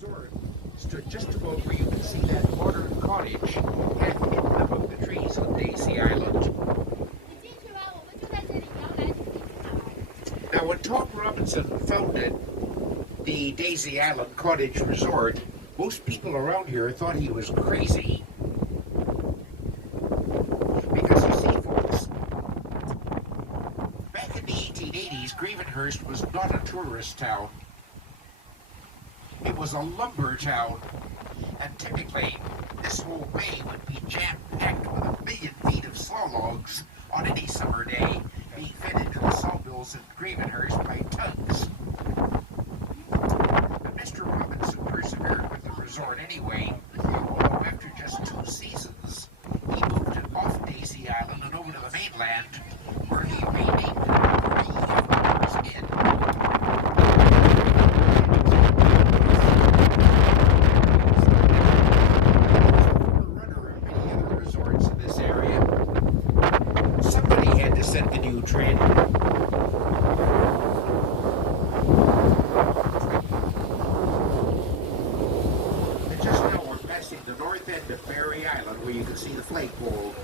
resort stood just about where you can see that modern cottage half hidden among the trees on Daisy Island. Now, when Tom Robinson founded the Daisy Island Cottage Resort, most people around here thought he was crazy. Because you see, folks, back in the 1880s, Grevenhurst was not a tourist town. It was a lumber town, and typically this whole bay would be jam-packed with 1,000,000 feet of saw logs on any summer day, being fed into the sawmills in Grevenhurst by tugs. But Mr. Robinson persevered with the resort anyway, although after just 2 seasons, he moved it off Daisy Island and over to the mainland, where he renamed it Grevenhurst Inn. Set the new trend. And just now we're passing the north end of Berry Island where you can see the flagpole.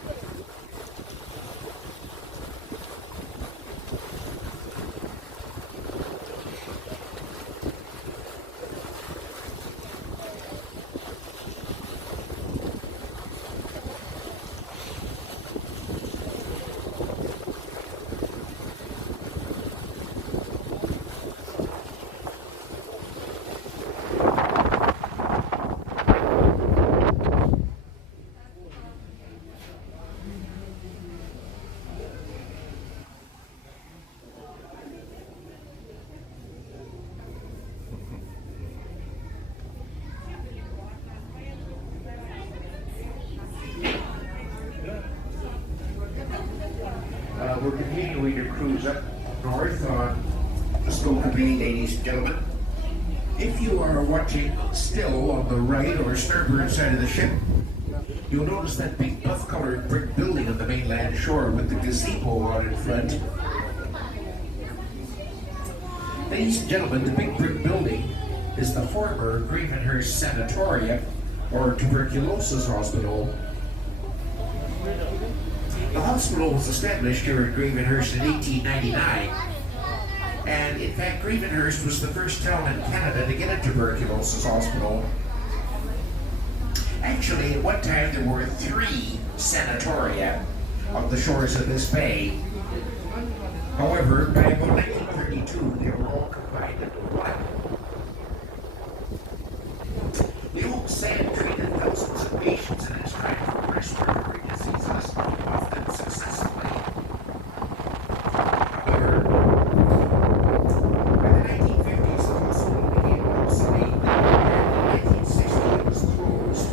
We're continuing to cruise up north on Muskoka Lake, ladies and gentlemen. If you are watching still on the right or starboard side of the ship, you'll notice that big buff-colored brick building on the mainland shore with the gazebo on in front. Ladies and gentlemen, the big brick building is the former Grevenhurst Sanatorium or Tuberculosis Hospital. The hospital was established here at Grevenhurst in 1899, and in fact Grevenhurst was the first town in Canada to get a tuberculosis hospital. Actually, at one time there were 3 sanatoria on the shores of this bay. However, by about 1932 they were all combined into one. The old sand treated thousands of patients in its time for respiratory diseases, often successfully. However, by the 1950s, the hospital became obsolete, and in 1960 it was closed.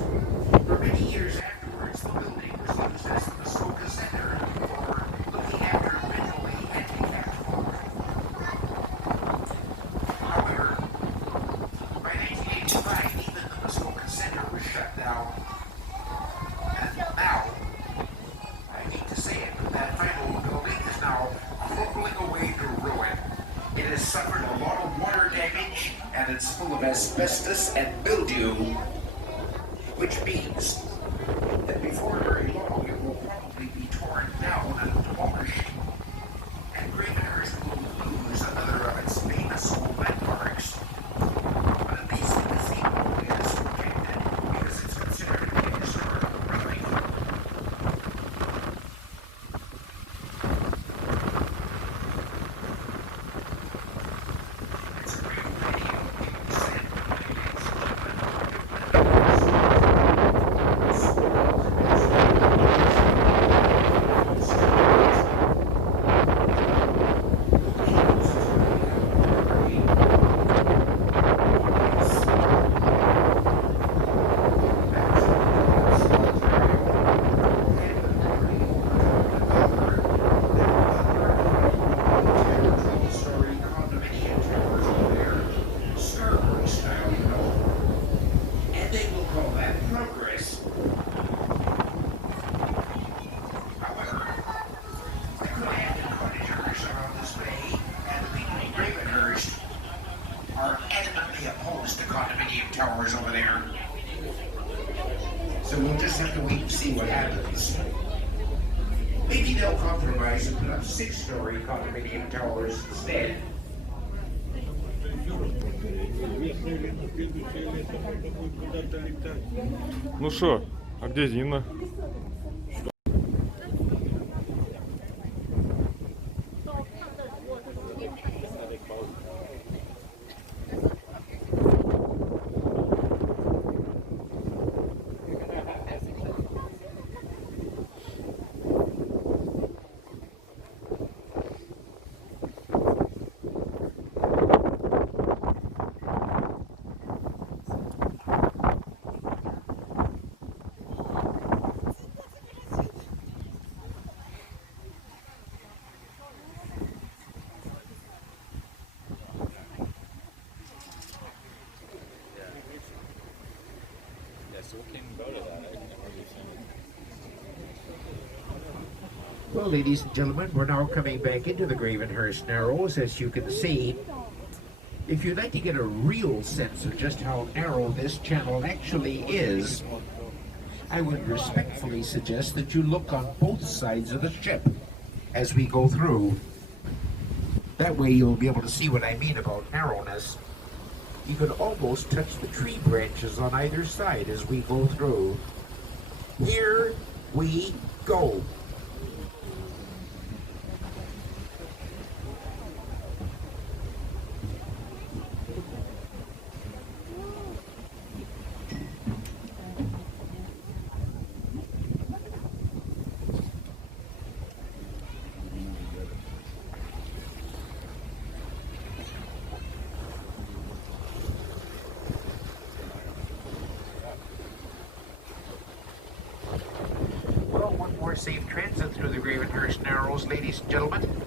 For many years afterwards, the building was used as the Muskoka Center for looking after mentally handicapped folk. However, by 1985, even the Muskoka Center was shut down. And now, I hate to say it, but that final building is now crumbling away to ruin. It has suffered a lot of water damage, and it's full of asbestos and mildew, which means that before very long it will probably be torn down and demolished, and Grevenhurst will lose another of its famous old landmarks. But at least the gazebo is protected because it's considered to be a historical relic. It's a real pity, people said, ladies and gentlemen, see what happens. Maybe they'll compromise and put up 6-story condominium towers instead. Ну что, а где Зина? Well, ladies and gentlemen, we're now coming back into the Gravenhurst Narrows, as you can see. If you'd like to get a real sense of just how narrow this channel actually is, I would respectfully suggest that you look on both sides of the ship as we go through. That way you'll be able to see what I mean about narrowness. You can almost touch the tree branches on either side as we go through. Here we go. Safe transit through the Gravenhurst Narrows, ladies and gentlemen.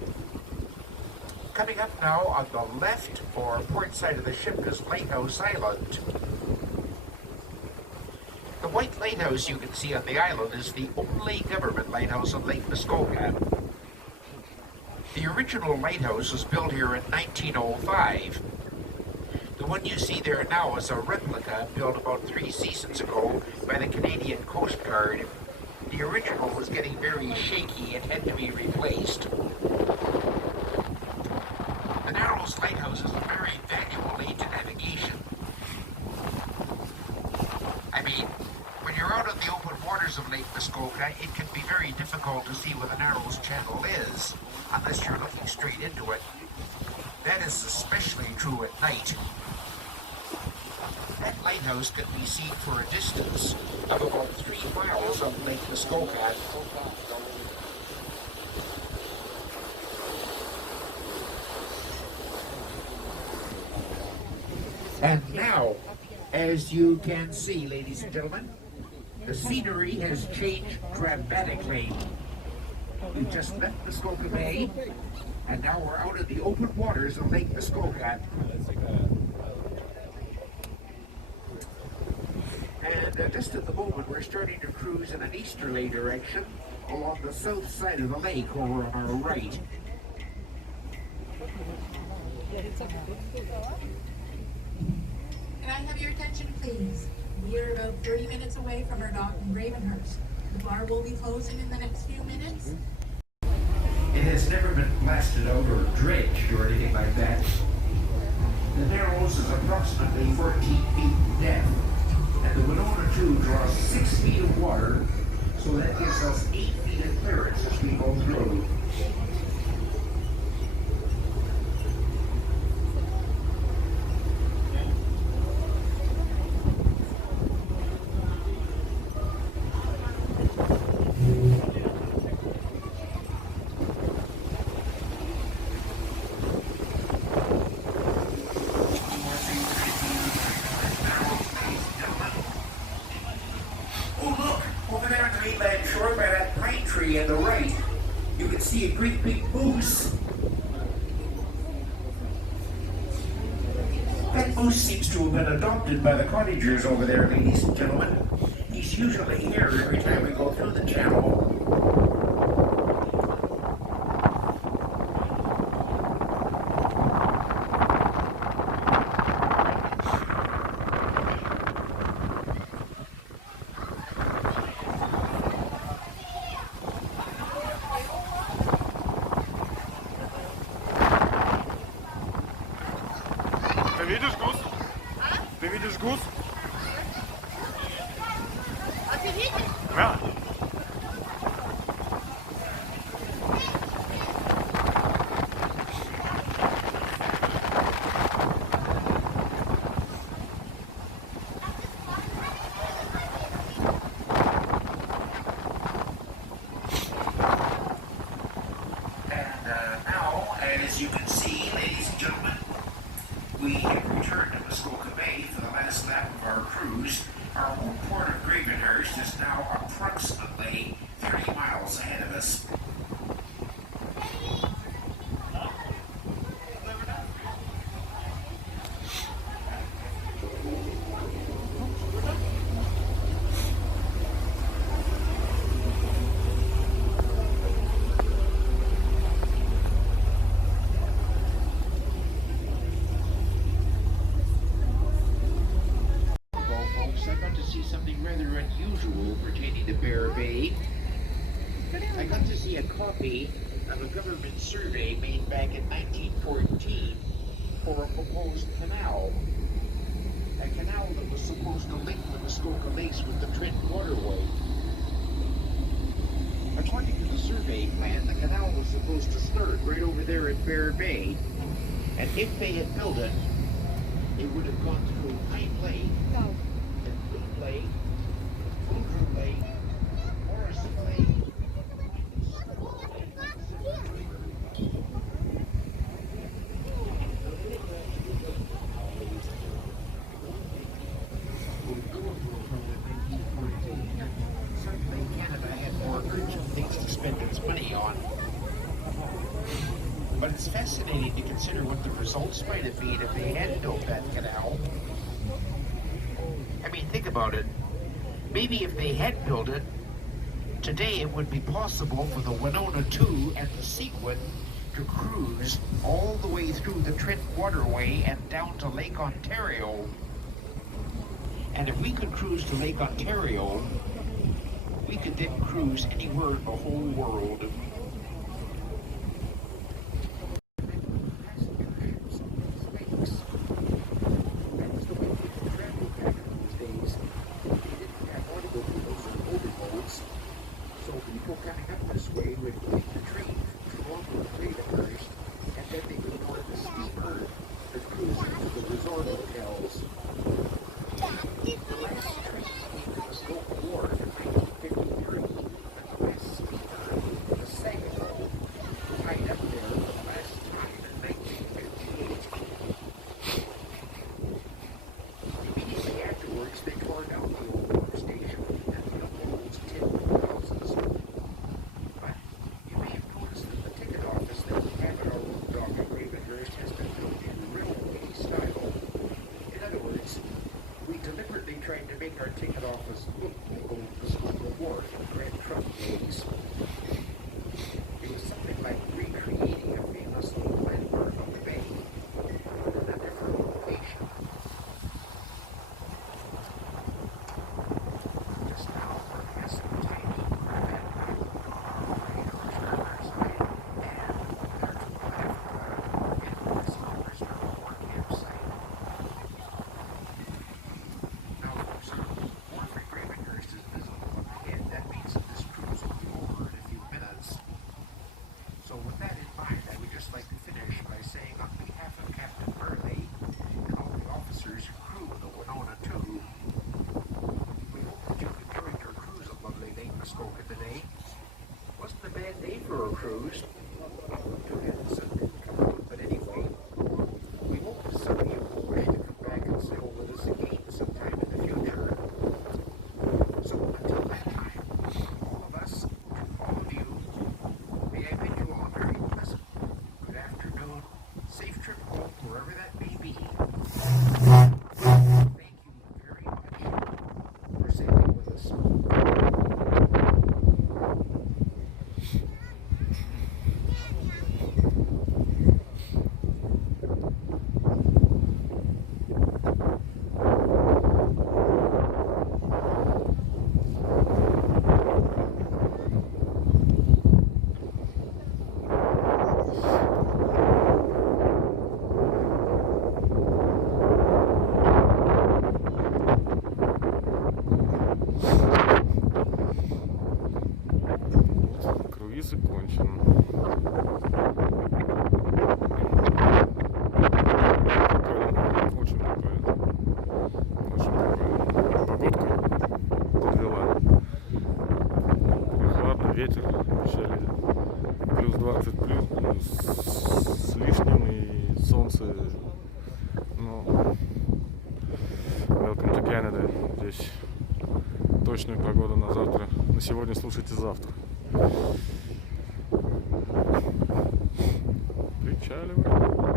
Coming up now on the left or port side of the ship is Lighthouse Island. The white lighthouse you can see on the island is the only government lighthouse on Lake Muskoka. The original lighthouse was built here in 1905. The one you see there now is a replica built about 3 seasons ago by the Canadian Coast Guard. The original was getting very shaky and had to be replaced. The Narrows Lighthouse is a very valuable aid to navigation. I mean, when you're out on the open waters of Lake Muskoka, it can be very difficult to see where the Narrows Channel is, unless you're looking straight into it. That is especially true at night. That lighthouse can be seen for a distance of about 3 miles on Lake Muskoka. And now, as you can see, ladies and gentlemen, the scenery has changed dramatically. We just left Muskoka Bay, and now we're out in the open waters of Lake Muskoka. And just at the moment, we're starting to cruise in an easterly direction along the south side of the lake over on our right. Can I have your attention, please? We are about 30 minutes away from our dock in Gravenhurst. The bar will be closing in the next few minutes. It has never been blasted out or dredged or anything like that. The Narrows is approximately 14 feet in depth. And the Winona 2 draws 6 feet of water, so that gives us 8 feet of clearance as we go through. On the right, you can see a great big moose. That moose seems to have been adopted by the cottagers over there, ladies and gentlemen. He's usually here every time we go through the channel. Видишь гус? Да. Now, as you can see, ladies and gentlemen, we have returned to Muskoka Bay for the last lap of our cruise. Our home port of Gravenhurst is now approximately 30 miles ahead of us. I got to see something rather unusual pertaining to Bear Bay. I got to see a copy of a government survey made back in 1914 for a proposed canal. A canal that was supposed to link the Muskoka Lakes with the Trent waterway. According to the survey plan, the canal was supposed to start right over there at Bear Bay. And if they had built it, it would have gone through Pine Lake, and Blue Lake, Blue Lake, Morrison Lake. Certainly Canada had more urgent things to spend its money on. But it's fascinating to consider what the results might have been if they had built that canal. I mean, think about it. Maybe if they had built it, today it would be possible for the Winona 2 and the Sequin to cruise all the way through the Trent waterway and down to Lake Ontario. And if we could cruise to Lake Ontario, we could then cruise anywhere in the whole world. So people coming up this way would take the train from Toronto to Gravenhurst, and then they would go on the steamer that cruises to the resort hotels. The last train came to Muskoka Wharf in 1953, but the last steamer, the Saginaw, tied up there for the last time in 1958. Immediately afterwards, they tore down the old pump station and built old tin houses. But you may have noticed that the ticket office that we have at our road dock at Gravenhurst has been built in railway style. In other words, we deliberately tried to make our ticket office look like old Muskoka Wharf in Grand Trunk days. It was something like recreating a famous old landmark on the bay in a different location. Just now, we're passing a tiny Corvette on the starboard side, and there to the left, it is the Reservoir War campsite. Now, of course, Wharf at Gravenhurst is visible up ahead. That means that this cruise will be over in a few minutes. So with that in mind, I would just like to finish by saying on behalf of Captain Burley and all the officers and crew of the Winona 2, we hope that you've enjoyed your cruise at lovely Lake Muskoka today. Wasn't a bad day for a cruise. Too bad the sun didn't come out, but anyway, we hope that some of you will wish to come back and sail with us again sometime in the future. So until that time, all of us, all of you, may I bid you all a very pleasant good afternoon, safe trip home, wherever that may be. Thank you very much for sailing with us. закончено. Прикольно, очень прикольно. Очень прикольно. Погодка подвела. Прохладно, ветер, обещали плюс 20 плюс с лишним и солнце. Ну, welcome to Canada. Здесь точную погоду на завтра. На сегодня слушайте завтра. Причаливаем.